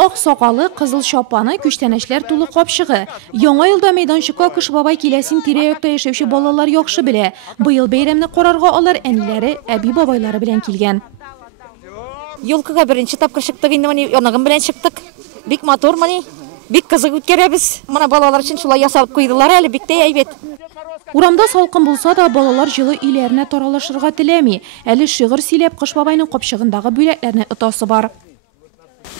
ак сакалы, кызыл шапаны, күчтәнәчләр тулы капчыгы. Яңа елда мәйданчыкка Кыш бабай киләсен тирә-якта яшәүче балалар яхшы белә. Быел бәйрәмне карарга алар әниләре, әби бабайлары белән килгән. Юлкага беренче тапкыр чыктык инде, мани янагым белән чыктык. Бик матур, мани. Бик кызык үткәрәбез. Мына балалар өчен шулай ясалып куйдылар әле, бик тә әйбәт. Урамда салкын булса да, балалар җылы өйләренә таралышырга теләми. Әле шигырь сөйләп Кыш бабайның капчыгындагы бүләкләрне отасы бар.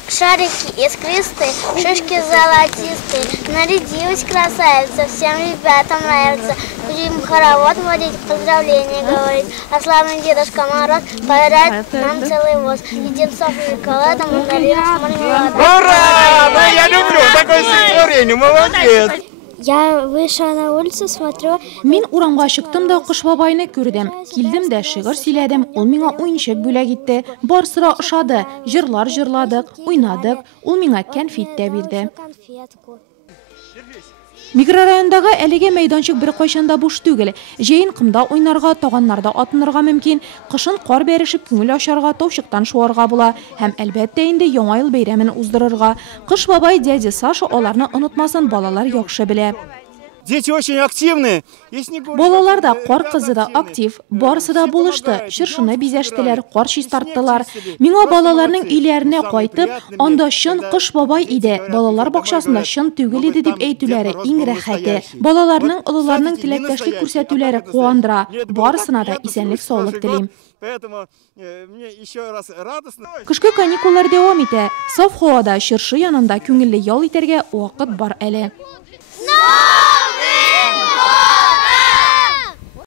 Шарики искристые, шишки золотистые, нарядилась красавица, всем ребятам нравится. Будем хоровод водить, поздравления говорить, а славный Дедушка Мороз подарит нам целый воз. Единцов Николай, там мандарин с мармеладом. Ура! Ну я люблю такое стихотворение, молодец! Я вышла на улицу, смотрю. Мин урамга чыктым да Кыш бабайны күрдем. Килдем дә шигырь сөйләдем. Ул миңа уенчык бүләк итте. Барсыра ошады. Җырлар җырладык, уйнадык. Ул миңа кәнфит тә бирде. Микрорайондагы әлеге мәйданчык бер кайчанда буш түгел. Җәен кымда уйнарга, таганнарда атынырга мөмкин. Кышын кар бәрешеп күңел ачарга, тавшыктан шуарга була. Һәм әлбәттә инде яңа ел бәйрәмен уздырырга. Кыш бабай дядя Саша аларны онытмасын, балалар яхшы белә. Дети очень активные. Балалар да, кар кызы да актив. Барысы да булышты. Чыршыны бизәштеләр, кар чистарттылар. Миңа балаларның өйләренә кайтып, анда чын Кыш бабай иде. Балалар бакчасында чын түгел иде дип әйтүләре иң рәхәте. Балаларның, олыларның теләктәшлек күрсәтүләре куандыра. Барысына да исәнлек, саулык телим. Кышкы каникуллар дәвам итә. Саф һавада, чыршы янында күңелле ял итәргә вакыт бар әле.